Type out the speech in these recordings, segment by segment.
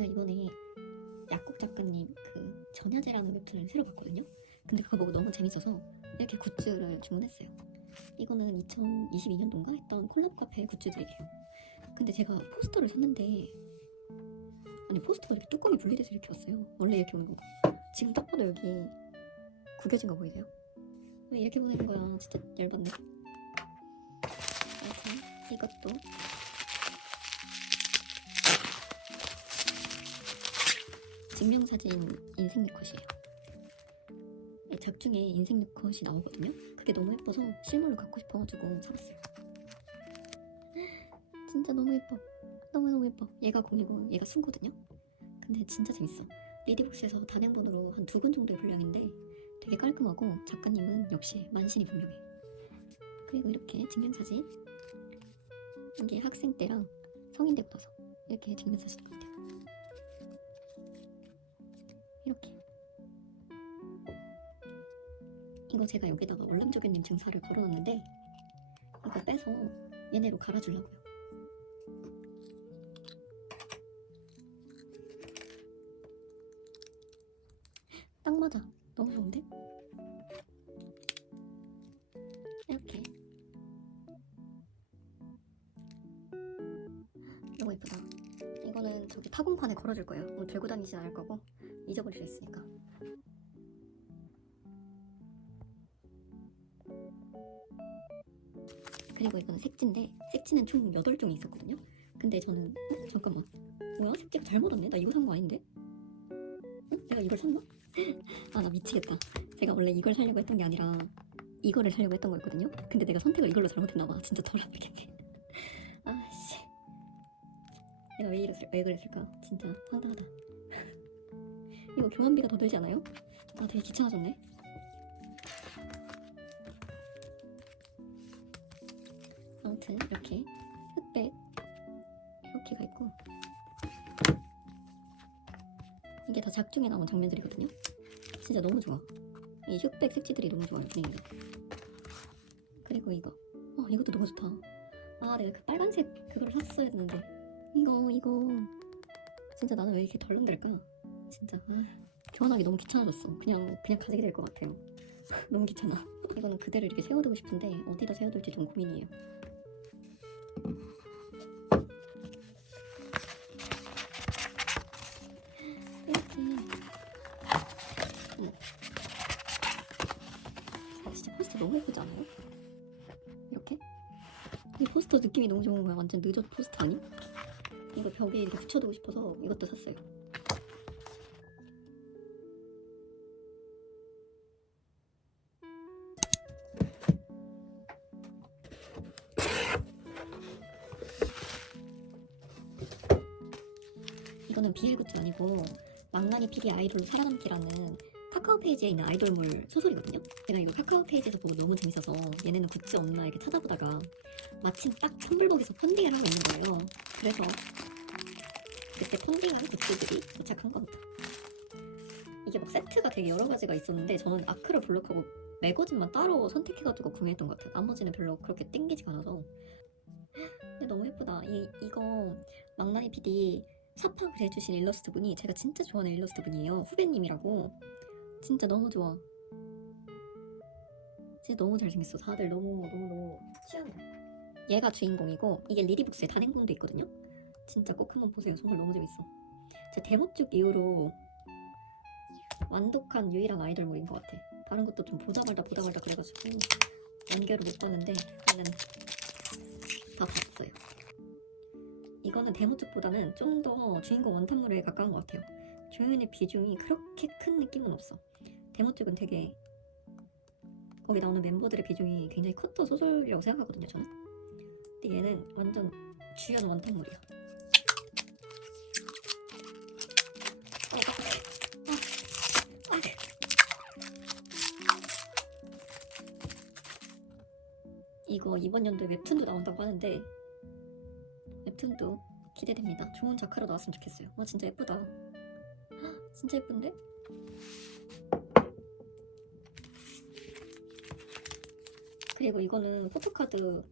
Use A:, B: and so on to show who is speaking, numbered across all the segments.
A: 이번에 약국 작가님 그 전야제라는 웹툰을 새로 봤거든요. 근데 그거 보고 너무 재밌어서 이렇게 굿즈를 주문했어요. 이거는 2022년도인가 했던 콜라보 카페 굿즈들이에요. 근데 제가 포스터를 샀는데 아니 포스터가 이렇게 뚜껑이 분리돼서 이렇게 왔어요. 원래 이렇게 오는 거. 지금 딱 봐도 여기 구겨진 거 보이세요? 왜 이렇게 보내는 거야? 진짜 열받네. 아무튼 이것도 증명사진 인생 네컷이에요. 이 작중에 인생 네컷이 나오거든요. 그게 너무 예뻐서 실물로 갖고 싶어가지고 사봤어요. 진짜 너무 예뻐. 너무너무 예뻐. 얘가 공이고 얘가 순거든요. 근데 진짜 재밌어. 리디북스에서 단행본으로 한 두 권 정도의 분량인데 되게 깔끔하고 작가님은 역시 만신이 분명해. 그리고 이렇게 증명사진 이게 학생 때랑 성인 때부터 서 이렇게 증명사진 이거 제가 여기다가 월남조교님 증사를 걸어놨는데 이거 빼서 얘네로 갈아주려고요. 딱 맞아. 너무 좋은데? 이렇게 너무 예쁘다. 이거는 저기 타공판에 걸어줄 거예요. 뭐 들고 다니진 않을 거고 잊어버릴 수 있으니까. 그리고 이거는 색지인데 색지는 총 8종이 있었거든요. 근데 저는 어? 잠깐만 뭐야? 색지가 잘못 왔네? 나 이거 산 거 아닌데? 응? 내가 이걸 샀나? 아 나 미치겠다. 제가 원래 이걸 사려고 했던 게 아니라 이거를 사려고 했던 거였거든요. 근데 내가 선택을 이걸로 잘못했나 봐. 진짜 덜 아프겠네. 아씨. 내가 왜 이랬을 왜 그랬을까? 진짜 황당하다. 이거 교환비가 더 들지 않아요? 아 되게 귀찮아졌네. 아무튼 이렇게 흑백 이렇게가 있고 이게 다 작중에 나온 장면들이거든요. 진짜 너무 좋아. 이 흑백 색지들이 너무 좋아요 분위기가. 그리고 이거 어 이것도 너무 좋다. 아 내가 그 빨간색 그걸 샀어야 했는데 이거 이거 진짜 나는 왜 이렇게 덜렁댈까? 진짜 아, 교환하기 너무 귀찮아졌어. 그냥 그냥 가지게 될 것 같아요. 너무 귀찮아. 이거는 그대로 이렇게 세워두고 싶은데 어디다 세워둘지 좀 고민이에요. 아, 진짜 포스터 너무 예쁘지 않아요? 이렇게? 이 포스터 느낌이 너무 좋은 거야. 완전 늦은 포스터 아니? 이거 벽에 이렇게 붙여두고 싶어서 이것도 샀어요. 이거는 BL 굿즈 아니고 망나니 PD 아이돌로 살아남기라는 카카오 페이지에 있는 아이돌물 소설이거든요. 제가 이거 카카오 페이지에서 보고 너무 재밌어서 얘네는 굿즈 없나 이렇게 찾아보다가 마침 딱 텀블벅에서 펀딩을 하고 있는 거예요. 그래서 그때 펀딩한 굿즈들이 도착한 겁니다. 이게 막 세트가 되게 여러 가지가 있었는데 저는 아크로 블록하고 매거진만 따로 선택해가지고 구매했던 것 같아요. 나머지는 별로 그렇게 땡기지가 않아서. 근데 너무 예쁘다. 이, 이거 망나니 PD 삽학을 해주신 일러스트 분이 제가 진짜 좋아하는 일러스트 분이에요. 후배님이라고. 진짜 너무 좋아. 진짜 너무 잘생겼어. 다들 너무 너무 너무 취향이야. 얘가 주인공이고 이게 리디북스에 단행본도 있거든요. 진짜 꼭 한번 보세요. 정말 너무 재밌어. 제 데모쪽 이후로 완독한 유일한 아이돌물인 것 같아. 다른 것도 좀 보다 말다 보다 말다 그래가지고 완결을 못 봤는데 얘는 다 봤어요. 이거는 데모 쪽보다는 좀 더 주인공 원탄물에 가까운 것 같아요. 조연의 비중이 그렇게 큰 느낌은 없어. 데모 쪽은 되게 거기 나오는 member들의 비중이 굉장히 컸던 소설이라고 생각하거든요, 저는. 근데 얘는 완전 주연 아. 이거 이번 연도에 웹툰도 나온다고 하는데 웹툰도 기대됩니다. 좋은 작가로 나왔으면 좋겠어요. 와 진짜 예쁘다. 헉, 진짜 예쁜데? 그리고 이거는 포토카드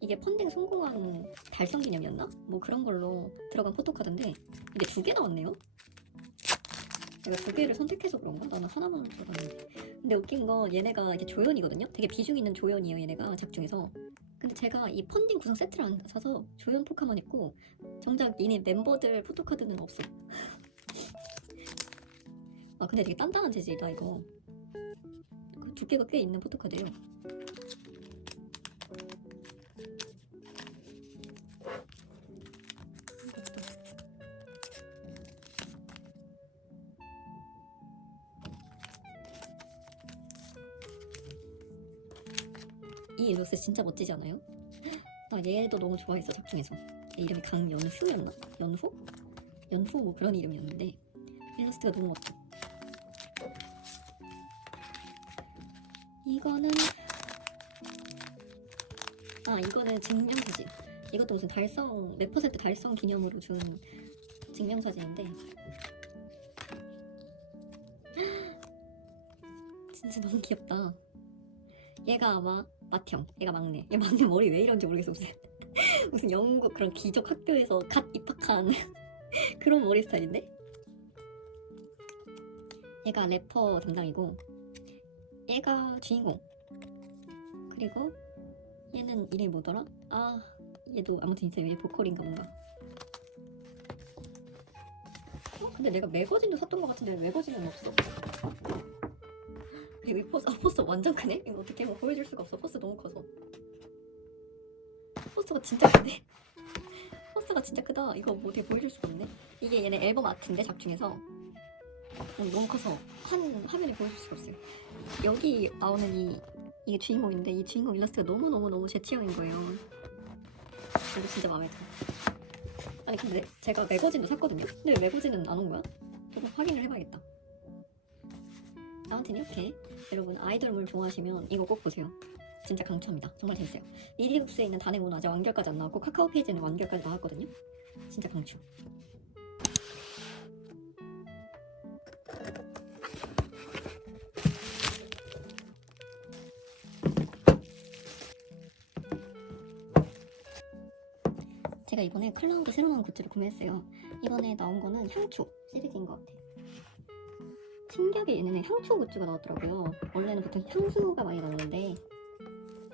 A: 이게 펀딩 성공한 달성 기념이었나? 뭐 그런 걸로 들어간 포토카드인데 이게 두 개 나왔네요. 내가 두 개를 선택해서 그런가? 나는 하나만 들어갔는데. 근데 웃긴 건 얘네가 이게 조연이거든요. 되게 비중 있는 조연이에요. 얘네가 작중에서. 근데 제가 이 펀딩 구성 세트를 안 사서 조연 포카만 있고 정작 이네 멤버들 포토카드는 없어. 아 근데 되게 단단한 재질이다 이거. 그 두께가 꽤 있는 포토카드예요. 이 일러스트 진짜 멋지지 않아요? 나 얘도 너무 좋아했어 작중에서 얘 이름이 강연후였나? 연후? 연후 뭐 그런 이름이었는데 일러스트가 너무 멋져 이거는 아 이거는 증명사진 이것도 무슨 달성 몇 퍼센트 달성 기념으로 준 증명사진인데 진짜 너무 귀엽다 얘가 아마 맏형, 얘가 막내. 얘 막내 머리 왜 이런지 모르겠어. 무슨, 무슨 영국 그런 기적 학교에서 갓 입학한 그런 머리 스타일인데? 얘가 래퍼 담당이고, 얘가 주인공. 그리고 얘는 이름이 뭐더라? 아, 얘도 아무튼 있어요. 얘 보컬인가 뭔가. 어, 근데 내가 매거진도 샀던 것 같은데 왜 매거진은 없어. 그리고 이 포스, 아, 포스 완전 크네? 이거 어떻게 뭐 보여줄 수가 없어. 포스 너무 커서. 포스가 진짜 크네. 포스가 진짜 크다. 이거 뭐 어떻게 보여줄 수가 없네. 이게 얘네 앨범 아트인데, 작중에서. 음, 너무 커서 한 화면에 보여줄 수가 없어요. 여기 나오는 이, 이게 주인공인데, 이 주인공 일러스트가 너무너무너무 제 취향인 거예요. 이거 진짜 마음에 들어. 아니, 근데 제가 매거진도 샀거든요? 근데 왜 매거진은 안 온 거야? 조금 확인을 해봐야겠다. 아무튼 이렇게 여러분 아이돌물 좋아하시면 이거 꼭 보세요. 진짜 강추합니다. 정말 재밌어요. 리디북스에 있는 단행본 아직 완결까지 안 나왔고 카카오 페이지는 완결까지 나왔거든요. 진짜 강추. 제가 이번에 클라우드 새로 나온 굿즈를 구매했어요. 이번에 나온 거는 향초 시리즈인 것 같아요. 신기하게 얘네는 향초 굿즈가 나왔더라고요. 원래는 보통 향수가 많이 나오는데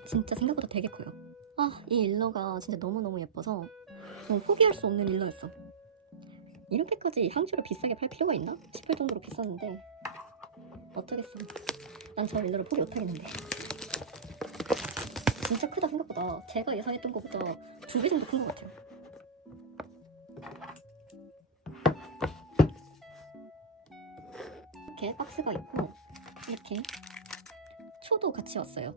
A: 진짜 생각보다 되게 커요. 아, 이 일러가 진짜 너무너무 예뻐서 포기할 수 없는 일러였어. 이렇게까지 향초를 비싸게 팔 필요가 있나? 싶을 정도로 비쌌는데 어쩌겠어. 난 저 일러를 포기 못하겠는데. 진짜 크다 생각보다 제가 예상했던 것보다 두 배 정도 큰 것 같아요. 이렇게 박스가 있고 이렇게 초도 같이 왔어요.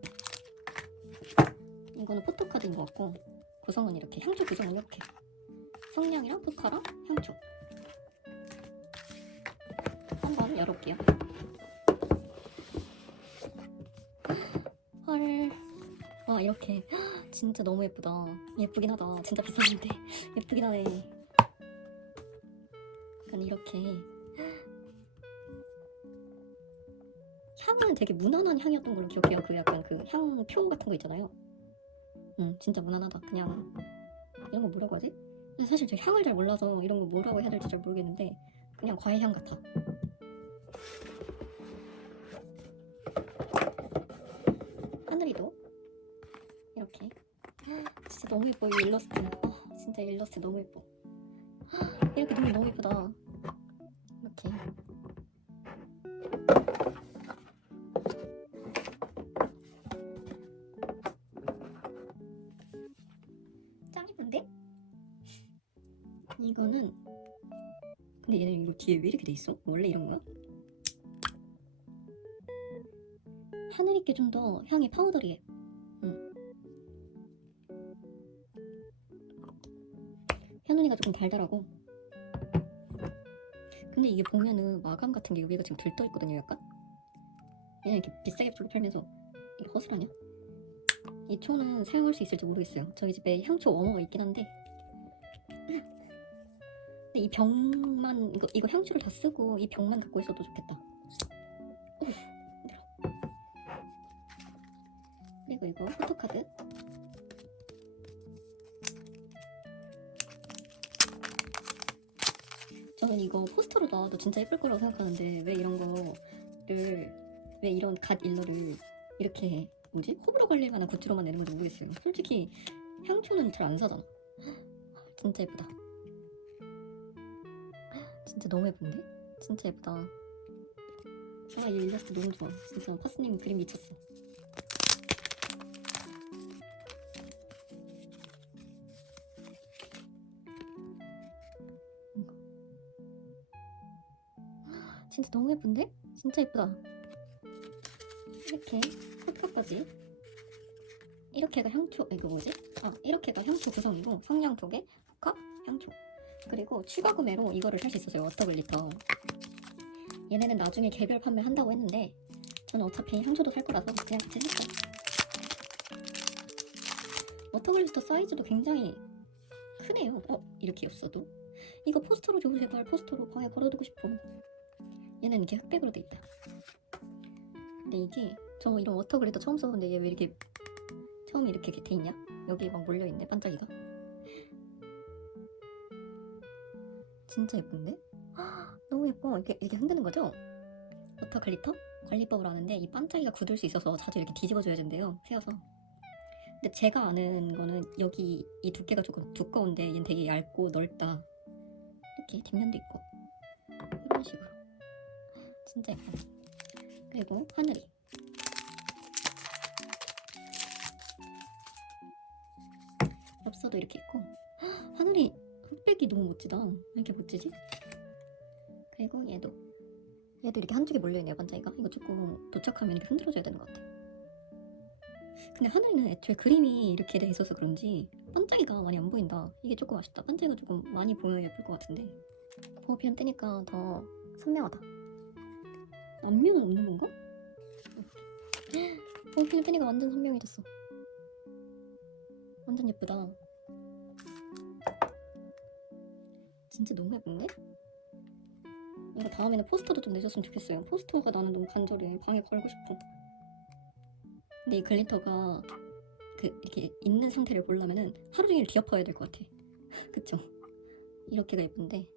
A: 이거는 포토카드인 것 같고 구성은 이렇게 향초 구성은 이렇게 성냥이랑 포카랑 향초 한번 열어볼게요. 헐. 와 이렇게 진짜 너무 예쁘다. 예쁘긴 하다. 진짜 비쌌는데 예쁘긴 하네. 약간 이렇게 향은 되게 무난한 향이었던 걸로 기억해요. 그 약간 그 향표 같은 거 있잖아요. 음, 진짜 무난하다. 그냥 이런 거 뭐라고 하지? 사실 저 향을 잘 몰라서 이런 거 뭐라고 해야 될지 잘 모르겠는데 그냥 과일 향 같아. 하늘이도 이렇게 진짜 너무 예뻐 이 일러스트. 아, 진짜 이 일러스트 너무 예뻐. 이렇게 너무 너무 예쁘다. 뒤에 왜 이렇게 돼 있어? 원래 이런 거야? 하늘이께 좀더 향이 파우더리해. 응. 현은이가 조금 달달하고. 근데 이게 보면은 마감 같은 게 여기가 지금 들떠 있거든요, 약간. 얘는 이렇게 비싸게 팔- 팔면서 이거 허술하냐? 이 초는 사용할 수 있을지 모르겠어요. 저희 집에 향초 워머가 있긴 한데. 근데 이 병만 이거, 이거 향수를 다 쓰고 이 병만 갖고 있어도 좋겠다. 어. 그리고 이거 포토카드. 저는 이거 포스터로 넣어도 진짜 예쁠 거라고 생각하는데 왜 이런 거를 왜 이런 갓 일러를 이렇게 뭐지? 호불호 걸릴 만한 굿즈로만 내는 건지 모르겠어요. 솔직히 향초는 잘 안 사잖아. 진짜 예쁘다. 진짜 너무 예쁜데? 진짜 예쁘다. 아, 이 일러스트 너무 좋아. 진짜 파스님 그림 미쳤어. 진짜 너무 예쁜데? 진짜 예쁘다. 이렇게 컷컷까지. 이렇게가 향초, 이거 뭐지? 아, 이렇게가 향초 구성이고 성냥 쪽에 복합 향초. 그리고 추가 구매로 이거를 살 수 있었어요. 워터글리터. 얘네는 나중에 개별 판매한다고 했는데 저는 어차피 향초도 살 거라서 그냥 같이 샀어요. 워터글리터 사이즈도 굉장히 크네요. 어, 이렇게 였어도. 이거 포스터로 줘, 제발. 포스터로 방에 걸어두고 싶어. 얘는 이렇게 흑백으로 돼 있다. 근데 이게 저 이런 워터글리터 처음 써보는데 얘 왜 이렇게 처음 이렇게 돼 있냐? 여기 막 몰려있네, 반짝이가. 진짜 예쁜데? 헉, 너무 예뻐. 이렇게, 이렇게 흔드는 거죠? 워터 글리터? 관리법을 아는데 이 반짝이가 굳을 수 있어서 자주 이렇게 뒤집어줘야 된대요. 세워서. 근데 제가 아는 거는 여기 이 두께가 조금 두꺼운데 얘는 되게 얇고 넓다. 이렇게 뒷면도 있고. 이런 식으로. 진짜 예뻐. 그리고 하늘이. 엽서도 이렇게 있고. 헉, 하늘이 흑백이 너무 멋지다. 왜 이렇게 멋지지? 그리고 얘도. 얘도 이렇게 한쪽에 몰려있네요 반짝이가. 이거 조금 도착하면 이렇게 흔들어줘야 되는 것 같아. 근데 하늘이는 애초에 그림이 이렇게 돼 있어서 그런지 반짝이가 많이 안 보인다. 이게 조금 아쉽다. 반짝이가 조금 많이 보여야 예쁠 것 같은데. 버피는 뜨니까 더 선명하다. 앞면은 없는 건가? 버피는 뜨니까 완전 선명해졌어. 완전 예쁘다 진짜 너무 예쁜데? 이거 다음에는 포스터도 좀 내줬으면 좋겠어요. 포스터가 나는 너무 간절해. 방에 걸고 싶어. 근데 이 글리터가 그 이렇게 있는 상태를 보려면은 하루 종일 뒤엎어야 될 것 같아. 그쵸? 이렇게가 예쁜데.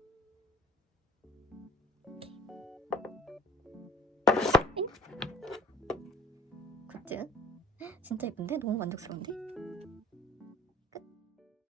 A: 굿즈. 진짜 예쁜데? 너무 만족스러운데?